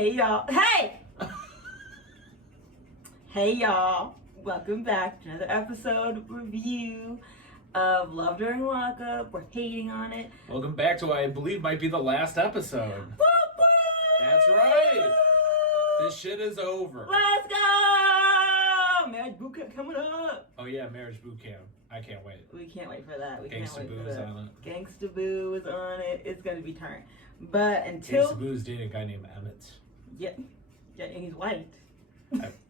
Hey y'all. Hey! Hey y'all. Welcome back to another episode review of Love During Lockup. We're hating on it. Welcome back to what I believe might be the last episode. Woo, woo! That's right. This shit is over. Let's go! Marriage boot camp coming up. Oh yeah, marriage boot camp. I can't wait. We can't wait for that. Gangsta Boo is on it. Gangsta Boo is on it. It's gonna be turned. But until Gangsta Boo's dating a guy named Emmett. yeah, and he's white.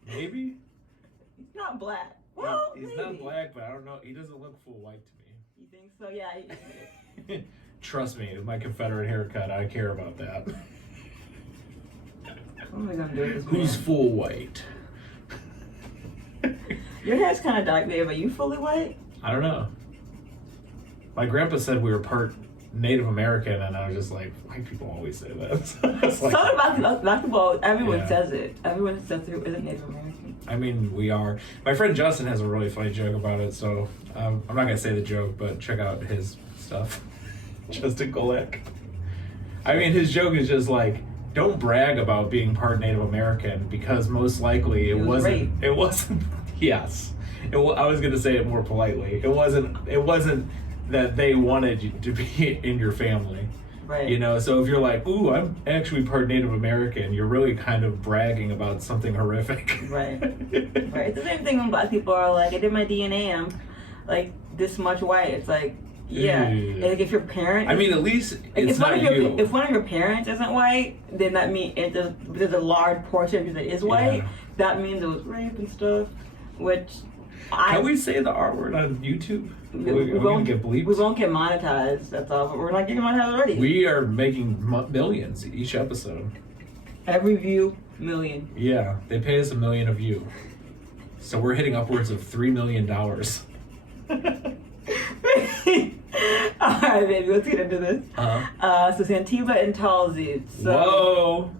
Maybe. He's not black. Well, he's maybe. not black, but I don't know. He doesn't look full white to me. You think so? Yeah. Trust me, with my Confederate haircut, I care about that. What am I gonna do with this? Who's full white? Your hair's kind of dark, babe. Are you fully white? I don't know. My grandpa said we were part Native American, and I was just like, white people always say that. It's like, Something about black people, everyone Yeah. says it. Everyone says it isn't Native American. I mean, we are. My friend Justin has a really funny joke about it, so I'm not gonna say the joke, but check out his stuff. Justin Golek. I mean, his joke is just like, don't brag about being part Native American because most likely it wasn't. rape. It wasn't. Yes. I was gonna say it more politely. It wasn't that they wanted you to be in your family. Right. You know, so if you're like, ooh, I'm actually part Native American, you're really kind of bragging about something horrific. Right. Right. It's the same thing when black people are like, I did my DNA and I'm like this much white. It's like, yeah. Like if your parent, I mean, at least it's not you. If one of your parents isn't white, then that means there's a large portion of you that is white. Yeah. That means it was rape and stuff, which Can we say the R word on YouTube? we We're gonna get bleeped. We won't get monetized. That's all. But we're not getting monetized already. We are making millions each episode. Every view, million. Yeah, they pay us $1 million a view, so we're hitting upwards of $3 million. All right, baby, let's get into this. So Santiva and Talzi. So, Whoa.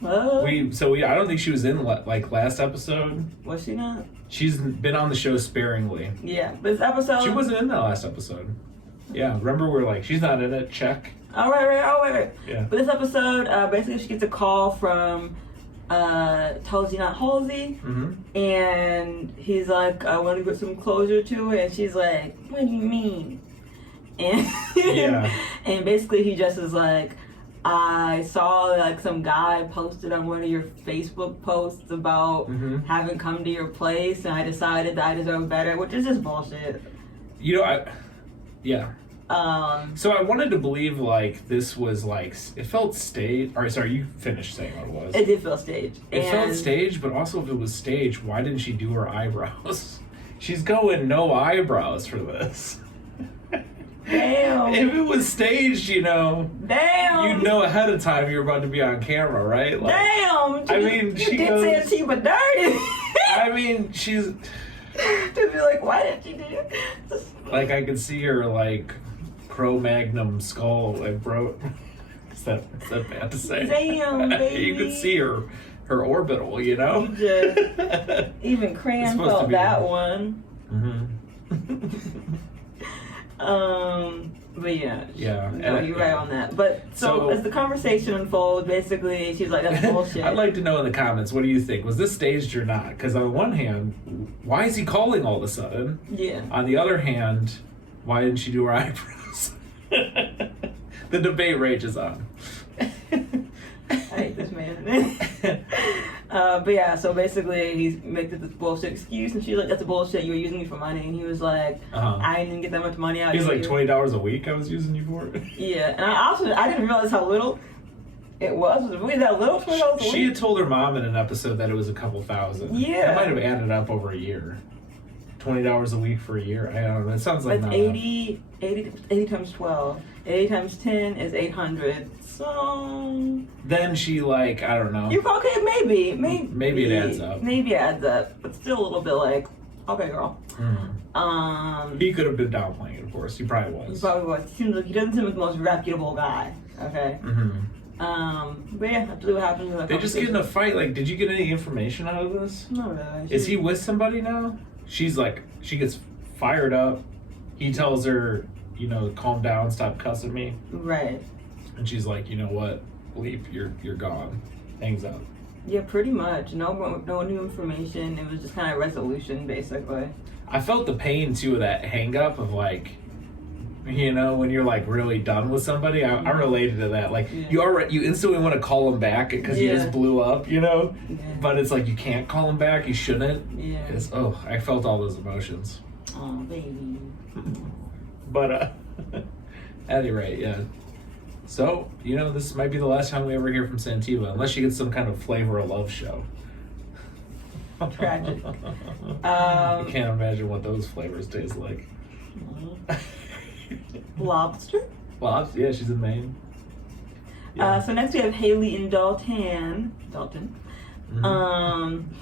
Whoa. I don't think she was in like last episode. Was she not? She's been on the show sparingly. Yeah, but this episode. She wasn't in that last episode. Yeah, remember we're like, she's not in it. Check. Oh right. Yeah. But this episode, basically, she gets a call from Talzi, not Halsey, and he's like, I want to get some closure to it, and she's like, what do you mean? And Yeah. and basically, he just is like, I saw like some guy posted on one of your Facebook posts about having come to your place, and I decided that I deserve better, which is just bullshit. You know, So I wanted to believe like this was like it felt staged. Or sorry, you finished saying what it was. It did feel staged. It felt staged, but also if it was staged, why didn't she do her eyebrows? She's going no eyebrows for this. Damn. If it was staged, Damn. you'd know ahead of time you're about to be on camera, right? Like, Damn. I mean, you she did goes. say she was dirty. I mean, she's To be like, why did she do it? like I could see her like Cro-Magnum skull like bro. Is that bad to say? Damn, baby. You could see her orbital, You just, even Cran supposed to felt be- that one. But yeah. Yeah. No, you're right on that. But so as the conversation unfolds, basically, she's like, that's bullshit. I'd like to know in the comments, what do you think? Was this staged or not? Because on the one hand, why is he calling all of a sudden? Yeah. On the other hand, why didn't she do her eyebrows? The debate rages on. I hate this man. But yeah, so basically he makes this bullshit excuse, and she's like, that's a bullshit, you were using me for money. And he was like, I didn't get that much money out of you. He's like, $20 a week I was using you for? Yeah, and I didn't realize how little it was. Was it really that little? $20 a week? She had told her mom in an episode that it was a couple thousand. Yeah. That might have added up over a year. $20 a week for a year. I don't know. It sounds like That's 80 times 12. 80 times 10 is 800. So then she like, I don't know. you're okay, maybe Maybe it adds up. Maybe it adds up, but still a little bit like, okay, girl. He could have been downplaying it, of course. He probably was. He probably was. He doesn't seem like the most reputable guy. Okay. But yeah, that's what happened to that. They just get in a fight. Like, did you get any information out of this? Not really. Is he with somebody now? She's like, she gets fired up. He tells her, calm down, stop cussing me. Right. And she's like, you know what? Bleep, you're gone. hangs up. Yeah, pretty much. No new information. It was just kind of resolution, basically. I felt the pain too of that hang up of like, you know, when you're like really done with somebody. I related to that. Like you instantly want to call them back because you just blew up, you know. Yeah. But it's like you can't call them back. You shouldn't. Yeah. I felt all those emotions. Oh, baby. But at any rate, yeah. So, you know, this might be the last time we ever hear from Santiva, unless she gets some kind of Flavor of Love show. Tragic. I can't imagine what those flavors taste like. Lobster? Lobster, yeah, she's in Maine. Yeah. So next we have Haley and Dalton. Mm-hmm.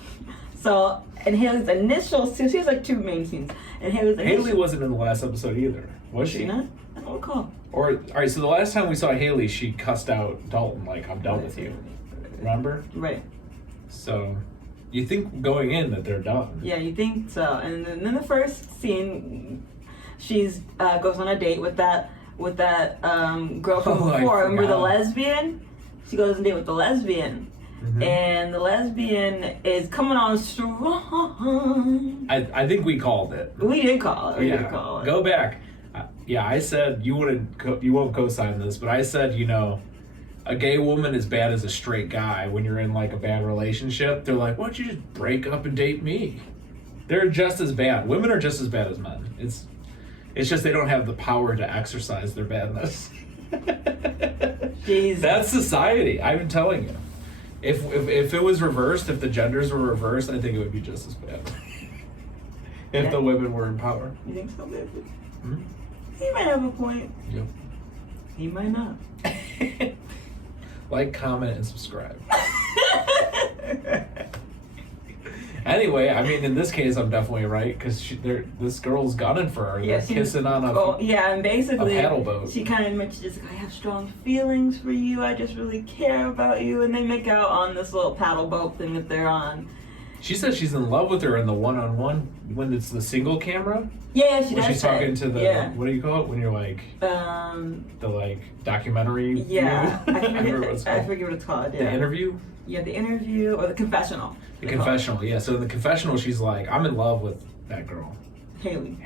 So, and Haley's initial, so she has like 2 main scenes. And Haley wasn't in the last episode either, was she? Not? I don't recall. All right, so the last time we saw Haley, she cussed out Dalton like, I'm done with you. Remember? Right. So, you think going in that they're done. Yeah, you think so. And then the first scene, she's goes on a date with that girl from before. Remember the lesbian? She goes on a date with the lesbian. Mm-hmm. And the lesbian is coming on strong. I think we called it. We did call it. Go back. I said you won't co-sign this, but I said, you know, a gay woman is bad as a straight guy when you're in like a bad relationship. They're like, why don't you just break up and date me? They're just as bad. Women are just as bad as men. It's just they don't have the power to exercise their badness. Jesus. That's society. I'm telling you. If it was reversed, if the genders were reversed, I think it would be just as bad. If the women were in power. You think so, baby? Hmm? He might have a point. Yep. He might not. Like, comment, and subscribe. Anyway, I mean, in this case, I'm definitely right because this girl's gunning for her. They're kissing on and basically a paddle boat. She kind of mentions, I have strong feelings for you. I just really care about you, and they make out on this little paddle boat thing that they're on. She says she's in love with her in the one-on-one when it's the single camera. Yeah, she does. She's talking to the what do you call it when you're like the like documentary. Yeah, I forget what it's called. Yeah. The interview. Yeah, the interview or the confessional. The confessional, yeah. So in the confessional, she's like, I'm in love with that girl. Haley.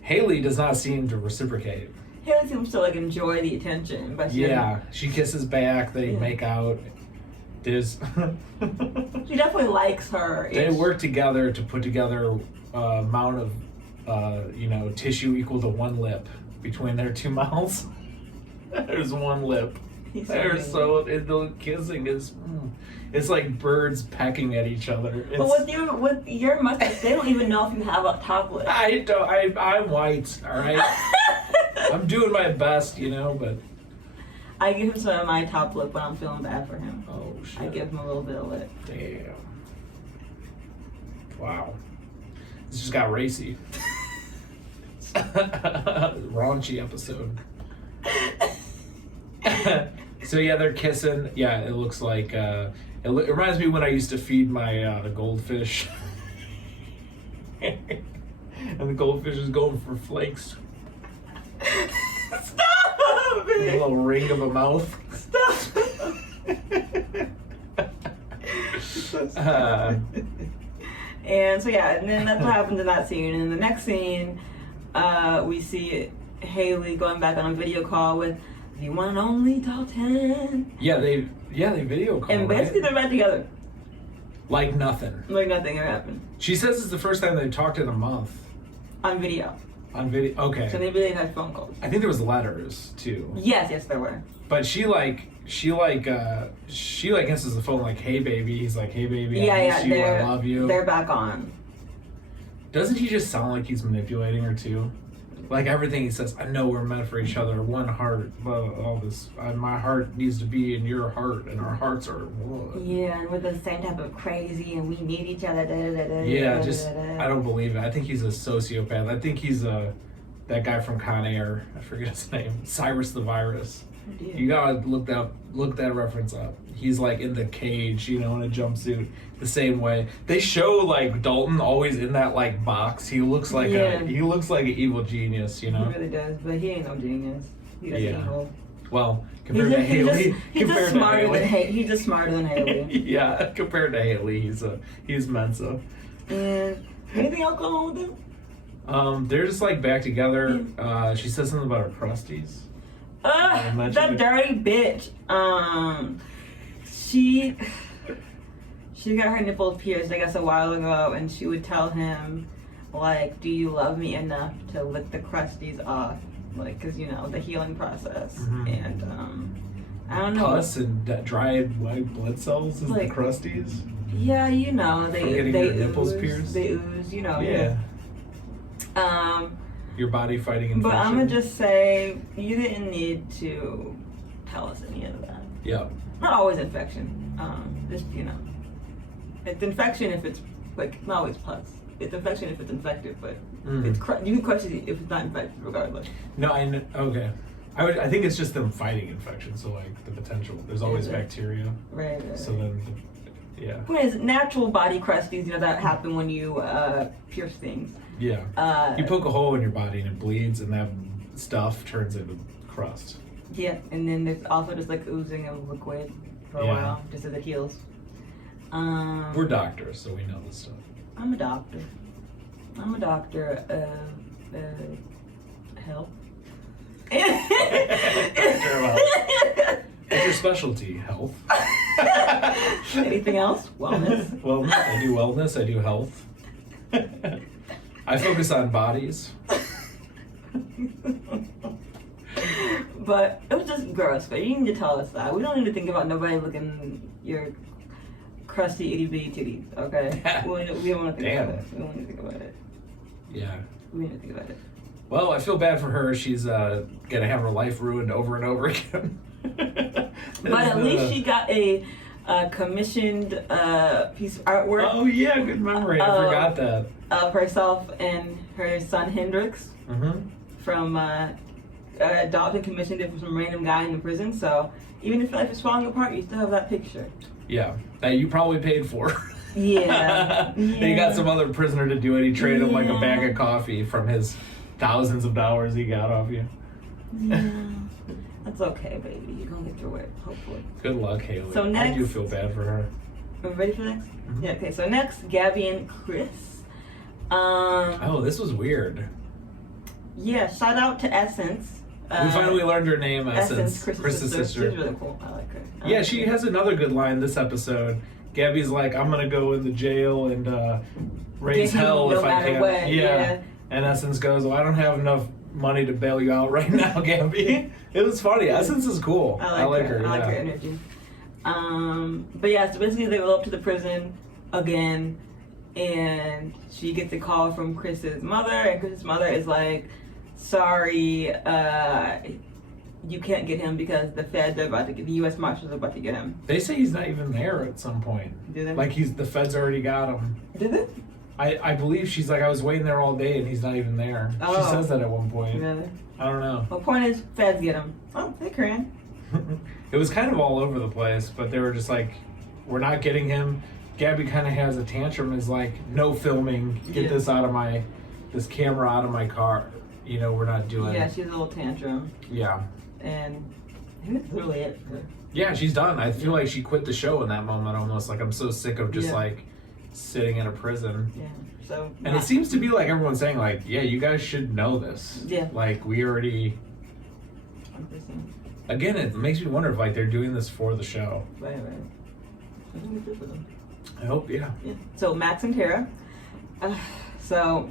Haley does not seem to reciprocate. Haley seems to like enjoy the attention, but she kisses back. They make out. There's she definitely likes her. They work together to put together amount of tissue equal to 1 lip between their 2 mouths. There's 1 lip. The kissing is it's like birds pecking at each other. But with your mustache, they don't even know if you have a top lip. I'm white, all right. I'm doing my best, but I give him some of my top lip when I'm feeling bad for him. Oh shit! I give him a little bit of lip. Damn. Wow. This just got racy. Raunchy episode. So yeah, they're kissing. Yeah, it looks like it reminds me when I used to feed my goldfish, and the goldfish is going for flakes. Stop! A little ring of a mouth. Stop. And so and then that's what happens in that scene. And in the next scene, we see Haley going back on a video call with the one and only Dalton. Yeah, they video call. And basically they're back together. Like nothing. Like nothing ever happened. She says it's the first time they've talked in a month. On video. Okay. So maybe they've had phone calls. I think there was letters too. Yes, there were. But she answers the phone like, "Hey baby." He's like, "Hey baby, I miss you. I love you." They're back on. Doesn't he just sound like he's manipulating her too? Like everything he says, I know we're meant for each other. 1 heart, all this. My heart needs to be in your heart, and our hearts are one. Yeah, and we're the same type of crazy, and we need each other. I don't believe it. I think he's a sociopath. I think he's that guy from Con Air. I forget his name. Cyrus the Virus. Oh, you gotta look that reference up. He's like in the cage, in a jumpsuit, the same way. They show like Dalton always in that like box. He looks like an evil genius, He really does, but he ain't no genius. He doesn't evil. Well, compared to Haley, he's just smarter than Haley. He's just smarter than Haley. Yeah, compared to Haley, he's Mensa. And anything else going on with him? They're just like back together. She says something about her crusties. That dirty bitch. She got her nipples pierced, I guess, a while ago, and she would tell him, like, do you love me enough to lick the crusties off? Like, because, you know, the healing process. Mm-hmm. And, I don't know. Pus and dried white blood cells is like, the crusties? Yeah, you know, they your nipples pierced? They ooze, you know. Yeah. Your body fighting infection. But I'm going to just say, you didn't need to tell us any of that. Yeah. Not always infection. Just, you know. It's infection if it's, like, not always pus. It's infection if it's infected, but it's you can question it if it's not infected regardless. No, I know. Okay. I think it's just them fighting infection, so like the potential. There's always bacteria. Right. So then, yeah. Point is, natural body crusties, you know, that happen when you pierce things. Yeah. You poke a hole in your body and it bleeds, and that stuff turns into crust. Yeah, and then there's also just like oozing of liquid for a while, just as it heals. We're doctors, so we know this stuff. I'm a doctor. I'm a doctor of health. What's your specialty? Health. Anything else? Wellness. Wellness. I do wellness. I do health. I focus on bodies. But it was just gross. But you need to tell us that. We don't need to think about nobody looking your crusty itty bitty titties. Okay. We don't want to think about it. We don't need to think about it. Yeah. We need to think about it. Well, I feel bad for her. She's gonna have her life ruined over and over again. But at least she got a commissioned piece of artwork. Oh yeah, good memory. I forgot that. Of herself and her son Hendrix from adopted, commissioned it from some random guy in the prison. So even if life is falling apart, you still have that picture. Yeah, that you probably paid for. Yeah. They got some other prisoner to do it. He traded him like a bag of coffee from his thousands of dollars he got off you. Yeah. That's okay, baby. You're gonna get through it, hopefully. Good luck, Haley. So next, I do feel bad for her. Are we ready for next? Mm-hmm. Yeah, okay. So next, Gabby and Chris. Oh, this was weird. Yeah, shout out to Essence. We finally learned her name, Essence. Chris's sister. She's really cool. I like her. Yeah, she has another good line this episode. Gabby's like, I'm gonna go in the jail and raise hell if I can. What. Yeah. And Essence goes, well, I don't have enough money to bail you out right now, Gabby. It was funny. Essence is cool. I like her. I like her energy. But yeah, so basically they go up to the prison again, and she gets a call from Chris's mother, and Chris's mother is like, sorry, you can't get him because the feds are about to get, the U.S. Marshals are about to get him. They say he's not even there at some point. Did they? Like the feds already got him. Did they? I believe she's like, I was waiting there all day and he's not even there. Oh. She says that at one point. Really? I don't know. Well, point is, feds get him. Oh, they can. It was kind of all over the place, but they were just like, we're not getting him. Gabby kind of has a tantrum, is like, no filming. Get this camera out of my car. You know, we're not doing. Yeah, she's a little tantrum. Yeah. And I think that's literally it for her. Yeah, she's done. I feel like she quit the show in that moment almost. Like, I'm so sick of just like sitting in a prison. Yeah. So. And it seems to be like everyone's saying, like, yeah, you guys should know this. Yeah. Like, we already. 100%. Again, it makes me wonder if like they're doing this for the show. Right. I think it's good for them. I hope, yeah. So Max and Tara. So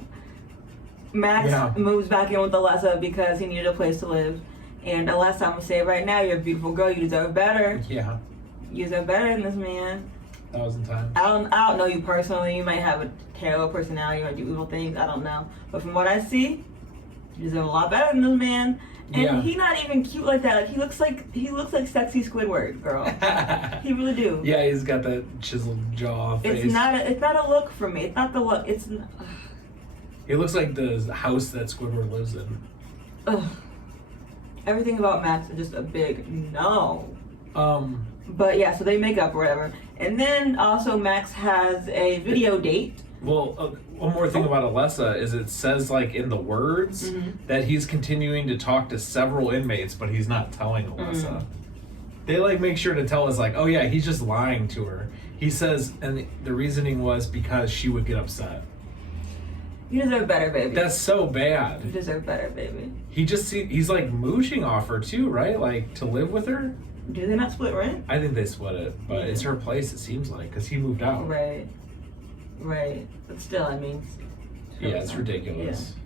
Max moves back in with Alessa because he needed a place to live. And Alessa, I'm gonna say it right now, you're a beautiful girl. You deserve better. Yeah. You deserve better than this man. 1,000 times. I don't know you personally. You might have a terrible personality. You might do evil things. I don't know. But from what I see, you deserve a lot better than this man. And he's not even cute like that. Like he looks like sexy Squidward, girl. He really do. Yeah, he's got that chiseled jaw face. It's not a look for me. It's not the look. It's. He looks like the house that Squidward lives in. Ugh. Everything about Max is just a big no. But yeah, so they make up or whatever, and then also Max has a video date. Well, one more thing about Alessa is it says like in the words that he's continuing to talk to several inmates, but he's not telling Alessa. They like make sure to tell us like, oh yeah, he's just lying to her. He says, and the reasoning was because she would get upset. You deserve better, baby. That's so bad. You deserve better, baby. He's like mooching off her too, right? Like to live with her. Do they not split rent? I think they split it, but it's her place. It seems like because he moved out. Right. But still, I mean. It's ridiculous. Yeah.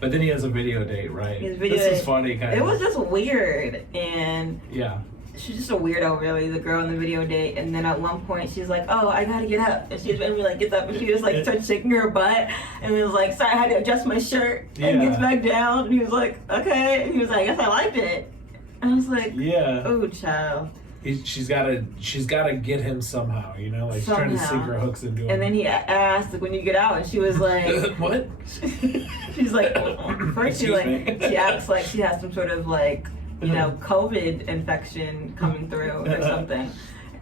But then he has a video date, right? This is funny, kind of. It was just weird, and yeah. She's just a weirdo, really, the girl in the video date. And then at one point, she's like, "Oh, I gotta get up," and she's randomly like gets up, and she just like starts shaking her butt, and he was like, "Sorry, I had to adjust my shirt," and gets back down, and he was like, "Okay," and he was like, "I guess I liked it," and I was like, "Yeah, oh, child." She's gotta get him somehow, you know, like she's trying to sink her hooks into him. And then he asked, like, when you get out, and she was like, "What?" She's like, first she acts like she has some sort of like, you know, COVID infection coming through or something.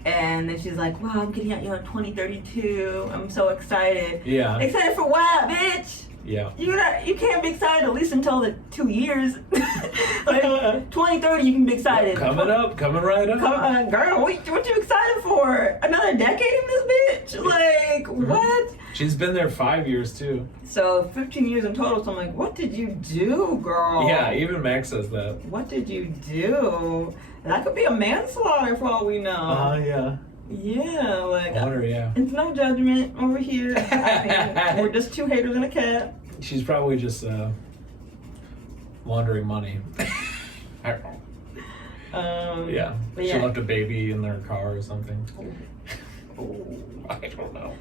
And then she's like, "Wow, I'm getting out, 2032. I'm so excited." Yeah. Excited for what, bitch? Yeah. You can't be excited at least until the 2 years. Like 2030, you can be excited. Coming right up. Come on, girl. What you excited for? Another decade in this bitch? Like what? She's been there 5 years too. So 15 years in total. So I'm like, what did you do, girl? Yeah, even Max says that. What did you do? That could be a manslaughter for all we know. Yeah. Yeah, like yeah. It's no judgment over here. I mean, we're just two haters and a cat. She's probably just laundering money. I don't know. Yeah. She left a baby in their car or something. I don't know.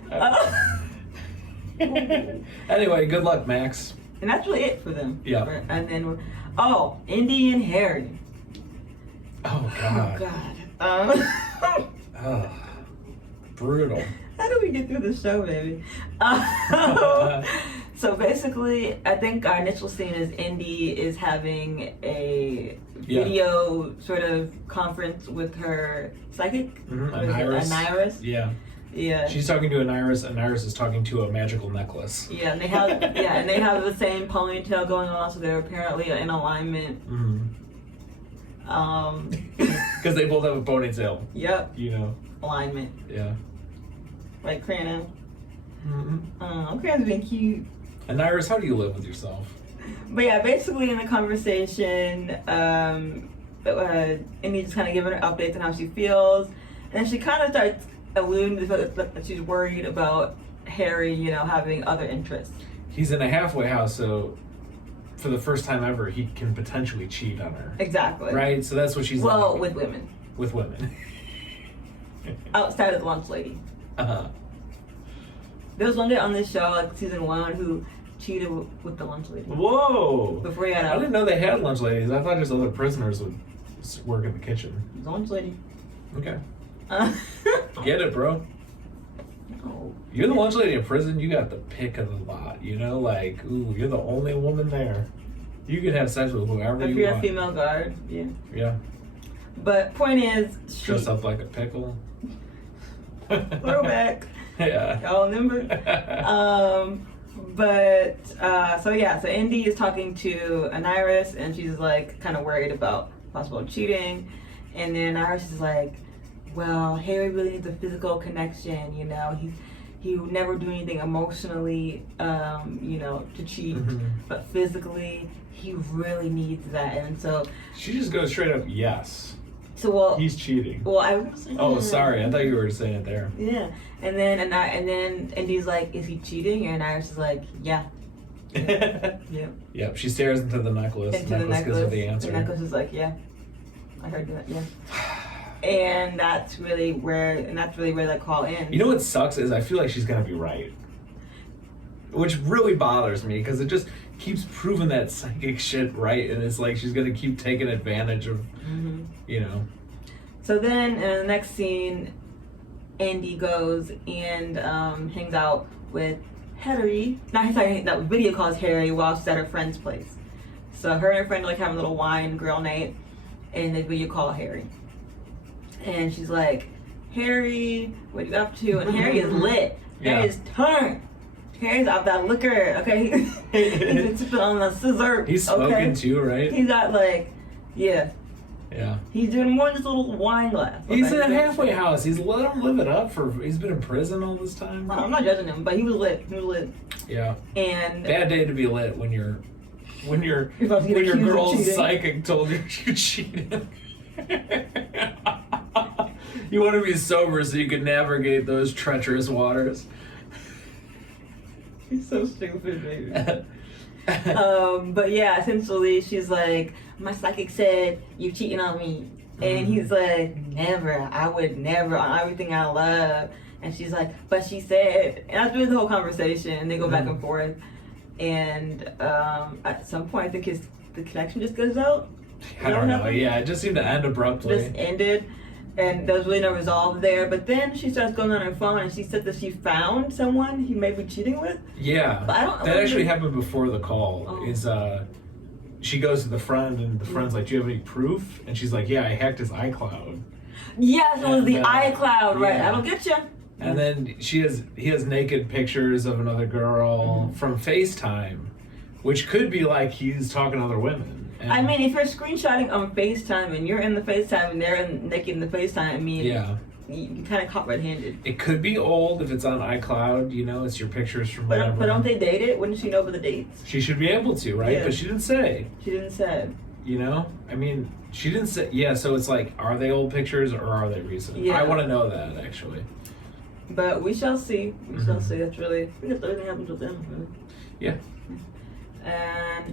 Anyway, good luck, Max. And that's really it for them. Yeah. Right? And then, Indy and Harry. Oh God. Oh God. Brutal. How do we get through the show, baby? So basically, I think our initial scene is Indy is having a video sort of conference with her psychic. Aniris. Yeah. She's talking to Aniris. Aniris is talking to a magical necklace. Yeah, and they have the same ponytail going on, so they're apparently in alignment. Because they both have a ponytail. Yep. You know. Alignment. Yeah. Like Krana. Krana's being cute. And Iris, how do you live with yourself? But yeah, basically in the conversation, Indy just kind of giving her updates on how she feels, and then she kind of starts alluding to the fact that she's worried about Harry, having other interests. He's in a halfway house, so for the first time ever, he can potentially cheat on her. Exactly. Right? So that's what she's like. With women. With women. Outside of the lunch lady. There was one guy on this show, like season 1, who cheated with the lunch lady. Whoa! Before he got out. I didn't know they had lunch ladies. I thought just other prisoners would work in the kitchen. The lunch lady. Okay. Get it, bro. No. You're the lunch lady in prison. You got the pick of the lot. Like, ooh, you're the only woman there. You could have sex with whoever you want. If you're a female guard, yeah. Yeah. But point is, dress up like a pickle. Throwback. Yeah. Y'all remember? So Indy is talking to Aniris, and she's like kind of worried about possible cheating, and then Aniris is like, well, Harry really needs a physical connection. He would never do anything emotionally, to cheat, but physically he really needs that, and so she just goes straight up yes. So he's cheating. Well, I was. Oh, sorry. I thought you were saying it there. Yeah, and then Indy's like, "Is he cheating?" And Iris is like, "Yeah." Yep. She stares into the necklace. Into the necklace. Gives her the answer. The necklace is like, "Yeah, I heard that." Yeah. And that's really where that call ends. You know what sucks is I feel like she's gonna be right, which really bothers me because it just keeps proving that psychic shit right, and it's like she's gonna keep taking advantage of, So then in the next scene, Indy goes and hangs out with Harry. That video calls Harry while she's at her friend's place. So her and her friend are like having a little wine grill night, and they video call Harry. And she's like, "Harry, what are you up to?" And Harry is lit. Harry is turned. Here's out that liquor, okay? He's been sipping on the scissor. He's smoking too, right? He's got like, yeah. Yeah. He's doing more than this little wine glass. Okay? He's in a halfway house. He's let him live it up he's been in prison all this time. I'm not judging him, but he was lit. He was lit. Yeah. And bad day to be lit when your about to get accused of girl's cheating. psychic told you you cheated. You want to be sober so you can navigate those treacherous waters. He's so stupid, baby. But yeah, essentially she's like, my psychic said you cheating on me. And he's like, never, I would never, on everything I love. And she's like, but she said, and that's really the whole conversation. And they go back and forth. And at some point, I think the connection just goes out. I don't know. Yeah, it just seemed to end abruptly. Just ended. And there was really no resolve there. But then she starts going on her phone and she said that she found someone he may be cheating with. Yeah. But I don't know. That actually happened before the call. Oh. She goes to the friend and the friend's like, do you have any proof? And she's like, yeah, I hacked his iCloud. Yes, it was the iCloud, right? Yeah. That'll get you. And then he has naked pictures of another girl from FaceTime, which could be like he's talking to other women. And I mean, if you're screenshotting on FaceTime and you're in the FaceTime and they're naked in the FaceTime, I mean, yeah, you kind of caught red-handed. It could be old if it's on iCloud. You know, it's your pictures from whatever. But don't they date it? Wouldn't she know about the dates? She should be able to, right? Yeah. But she didn't say. She didn't say. You know, I mean, she didn't say. Yeah, so it's like, are they old pictures or are they recent? Yeah. I want to know that actually. But we shall see. We shall see. That's really. I guess everything happens with them. Really. Yeah.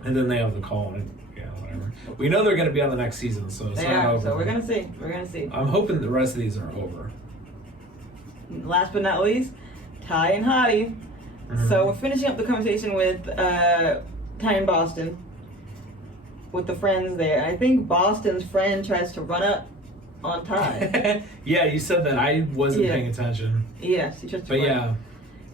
And then they have the call and whatever. We know they're going to be on the next season, so it's not over. So we're gonna see. We're gonna see. I'm hoping the rest of these are over. Last but not least, Ty and Hottie. So we're finishing up the conversation with Ty and Boston, with the friends there. I think Boston's friend tries to run up on Ty. Yeah, you said that. I wasn't paying attention. Yes, he tries to But run.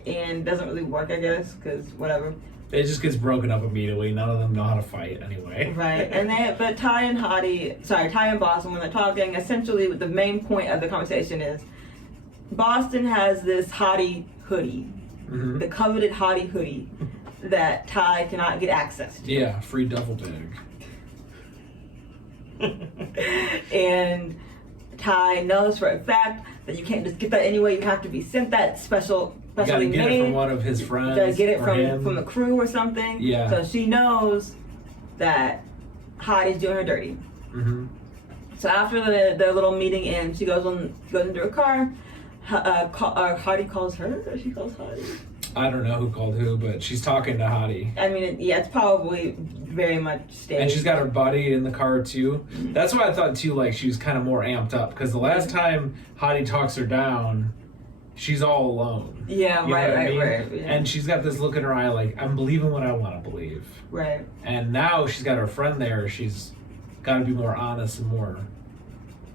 And doesn't really work, I guess, because whatever. It just gets broken up immediately. None of them know how to fight anyway. Right, but Ty and Boston, when they're talking, essentially the main point of the conversation is Boston has this Hottie hoodie, the coveted Hottie hoodie that Ty cannot get access to. Yeah, free duffel bag. And Ty knows for a fact that you can't just get that anyway. You have to be sent that specially You gotta get made. it from one of his friends. You gotta get it or him. from the crew or something. Yeah. So she knows that Hottie's doing her dirty. So after the little meeting ends, she goes into her car. Hottie calls her, or she calls Hottie? I don't know who called who, but she's talking to Hottie. I mean, it's probably very much staged. And she's got her buddy in the car too. That's why I thought too, like she was kind of more amped up, because the last time Hottie talks her down, she's all alone. Yeah, you know right. Yeah. And she's got this look in her eye like, I'm believing what I want to believe. Right. And now she's got her friend there. She's got to be more honest and more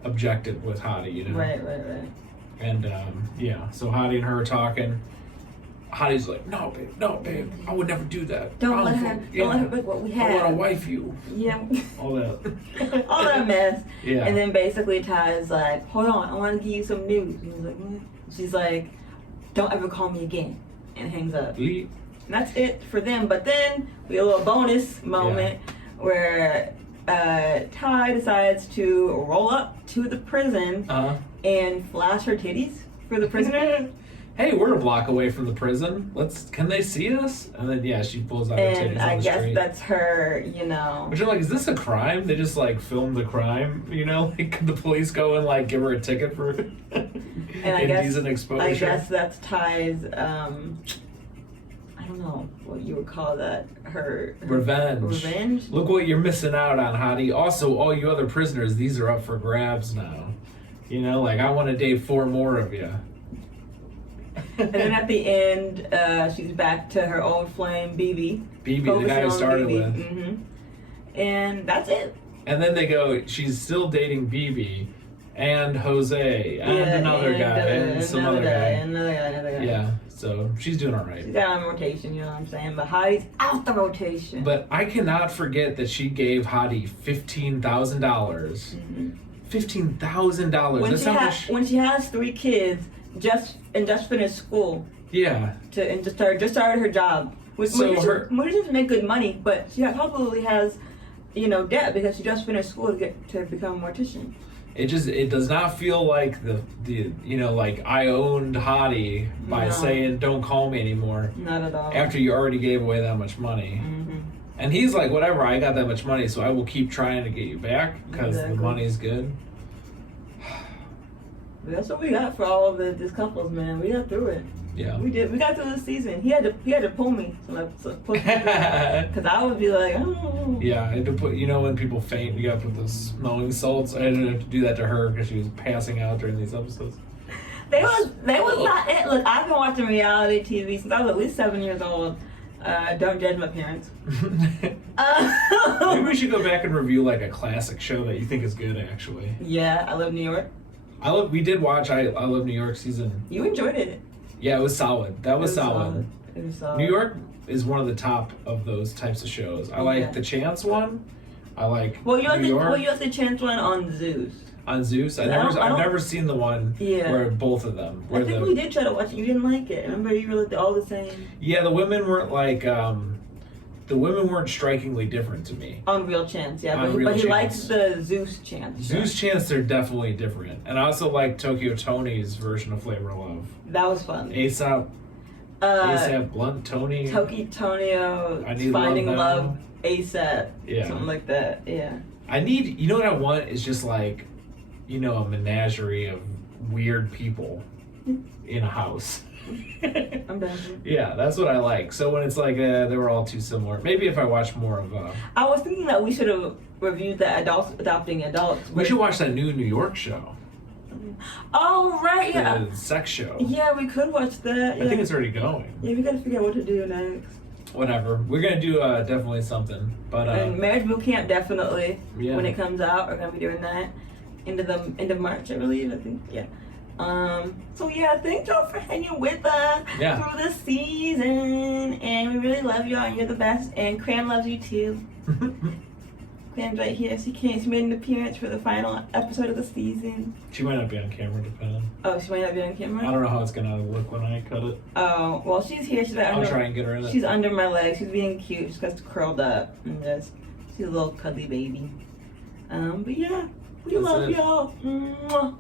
objective with Hottie, you know? Right. And so Hottie and her are talking. Hottie's like, no, babe, I would never do that. Don't let her break what we have. I want to wife you. Yeah. All that. All that mess. Yeah. And then basically Ty's like, hold on, I want to give you some news. And he's like, what? She's like, don't ever call me again. And hangs up. Bleep. And that's it for them. But then we have a little bonus moment where Ty decides to roll up to the prison and flash her titties for the prisoner. Hey, we're a block away from the prison. Can they see us? And then she pulls out her titties on the street. And I guess that's her, you know. Which I'm like, is this a crime? They just like filmed the crime, you know? Like, could the police go and like give her a ticket for indecent exposure? I guess that's Ty's, I don't know what you would call that. Her revenge. Look what you're missing out on, Hottie. Also, all you other prisoners, these are up for grabs now. You know, like I want to date 4 more of you. And then at the end, she's back to her old flame, BB. BB, the guy who started with. And that's it. And then they go, she's still dating BB and Jose and another guy and some other guy. Another guy. Yeah, so she's doing all right. She's got on rotation, you know what I'm saying? But Hottie's out the rotation. But I cannot forget that she gave Hottie $15,000. $15,000. When she has 3 kids, just finished school, Yeah. And just started her job. Morticians make good money, but she probably has, debt because she just finished school to become a mortician. It does not feel like the like I owned Hottie by saying don't call me anymore. Not at all. After you already gave away that much money. Mm-hmm. And he's like, whatever, I got that much money, so I will keep trying to get you back because the money's good. That's what we got for all of these couples, man. We got through it. Yeah. We did. We got through the season. He had to pull me. Because I would be like, oh. Yeah, I had to put, when people faint, you gotta put the smelling salts. I didn't have to do that to her because she was passing out during these episodes. They was not it. Look, I've been watching reality TV since I was at least 7 years old. Don't judge my parents. Maybe we should go back and review like a classic show that you think is good, actually. Yeah, I Love New York. We did watch I Love New York season. You enjoyed it. Yeah, it was solid. That was solid. It was solid. New York is one of the top of those types of shows. I like the Chance one. I like New York. You have the Chance one on Zeus. On Zeus? I've never seen the one where both of them. I think we did try to watch it. You didn't like it. Remember, you were like all the same. Yeah, the women weren't like the women weren't strikingly different to me. On Real Chance, yeah. But he likes the Zeus Chance. Zeus Chance, they're definitely different. And I also like Tokyo Tony's version of Flavor of Love. That was fun. ASAP Blunt Tony. Tonio Finding Love ASAP. Yeah. Something like that, yeah. I need, what I want is just like, a menagerie of weird people in a house. I'm down. Yeah, that's what I like. So when it's like they were all too similar. Maybe if I watch more of I was thinking that we should have reviewed the Adults Adopting Adults. We should watch that new New York show. Oh, right, yeah. The sex show. Yeah, we could watch that. Yeah. I think it's already going. Yeah, we gotta figure out what to do next. Whatever. We're gonna do definitely something. But and Marriage Boot Camp definitely. Yeah. When it comes out, we're gonna be doing that. End of March, I believe. I think. Yeah. So yeah, thank y'all for hanging with us through the season, and we really love y'all, and you're the best. And Cram loves you too. Cram's right here. She made an appearance for the final episode of the season. She might not be on camera, depending. Oh, she might not be on camera. I don't know how it's gonna look when I cut it. Oh, well, she's here. I'll try and get her in it. She's under my leg. She's being cute. She's just curled up and she's a little cuddly baby. But yeah, we love y'all. Mwah.